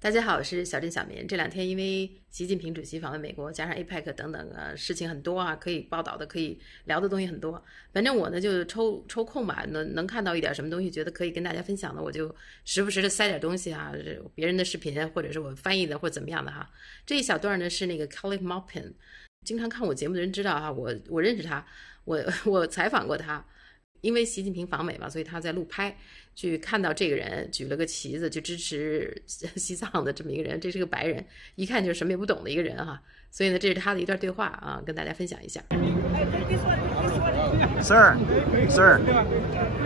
大家好，我是小镇小民。这两天因为习近平主席访问美国，加上 APEC 等等事情很多啊，可以报道的、可以聊的东西很多。反正我呢就抽空吧，能看到一点什么东西，觉得可以跟大家分享的，我就时不时的塞点东西啊，别人的视频或者是我翻译的或者怎么样的哈。这一小段呢是那个 Maupin， 经常看我节目的人知道哈，我认识他，我采访过他。因为习近平访美嘛，所以他在路拍，去看到这个人举了个旗子，就支持西藏的这么一个人，这是个白人，一看就是什么也不懂的一个人哈。所以呢，这是他的一段对话啊，跟大家分享一下。Sir,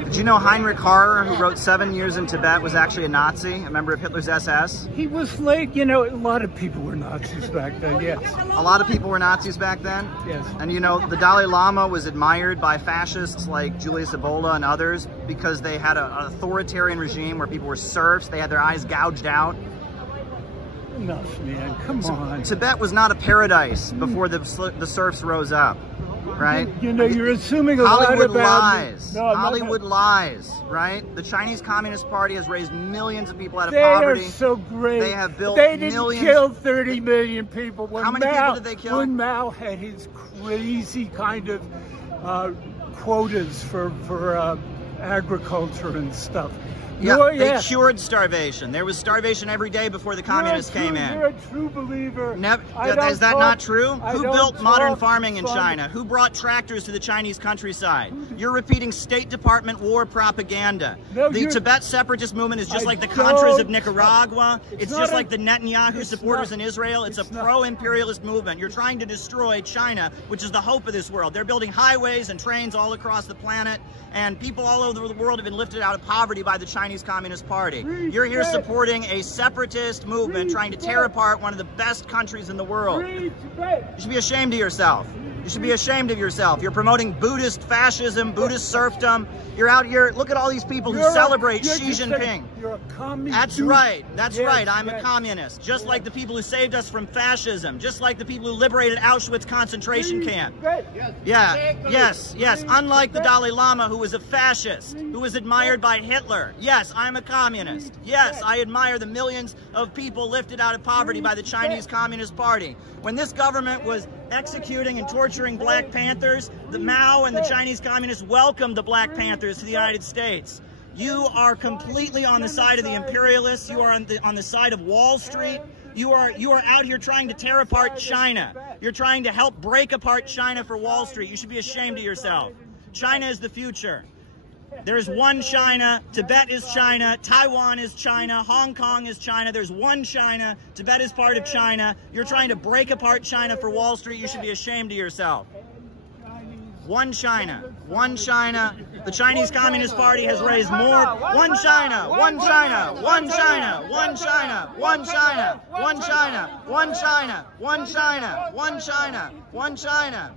did you know Heinrich Harrer, who wrote 7 Years in Tibet, was actually a Nazi, a member of Hitler's SS? He was like, you know, a lot of people were Nazis back then, yes. A lot of people were Nazis back then? Yes. And you know, the Dalai Lama was admired by fascists like Julius Evola and others because they had an authoritarian regime where people were serfs, they had their eyes gouged out. Enough, man, come on. Tibet was not a paradise before the serfs rose up. Right? You know, you're assuming a Hollywood lot about lies. No, Hollywood lies, right? The Chinese Communist Party has raised millions of people out of they poverty. They are so great. They have built millions. They didn't kill 30 million people. How many people did they kill? When Mao had his crazy kind of quotas for agriculture and stuff. Yeah, they cured starvation. There was starvation every day before the communists came in. You're a true believer. Is that not true? Who built modern farming in China? Who brought tractors to the Chinese countryside? You're repeating State Department war propaganda. The Tibet separatist movement is just like the Contras of Nicaragua. It's just like the Netanyahu supporters in Israel. It's a pro-imperialist movement. You're trying to destroy China, which is the hope of this world. They're building highways and trains all across the planet, and people all over the world have been lifted out of poverty by the Chinese Communist Party. You're here supporting a separatist movement trying to tear apart one of the best countries in the world. You should be ashamed of yourself. You should be ashamed of yourself. You're promoting Buddhist fascism, Buddhist serfdom. You're out here, look at all these people who celebrate Xi Jinping. You're a communist. That's right. That's right. I'm a communist. Just like the people who saved us from fascism. Just like the people who liberated Auschwitz concentration camp. Yes. Unlike the Dalai Lama, who was a fascist, who was admired by Hitler. Yes, I'm a communist. Yes, I admire the millions of people lifted out of poverty by the Chinese Communist Party. When this government was executing and torturing Black Panthers, the Mao and the Chinese Communists welcomed the Black Panthers to the United States. You are completely on the side of the imperialists. You are on the side of Wall Street. You are out here trying to tear apart China. You're trying to help break apart China for Wall Street. You should be ashamed of yourself. China is the future. There's one China. Tibet is China. Taiwan is China. Hong Kong is China. There's one China. Tibet is part of China. You're trying to break apart China for Wall Street. You should be ashamed of yourself. One China. One China. The Chinese Communist Party has raised more. One China. One China. One China. One China. One China. One China. One China. One China. One China. One China.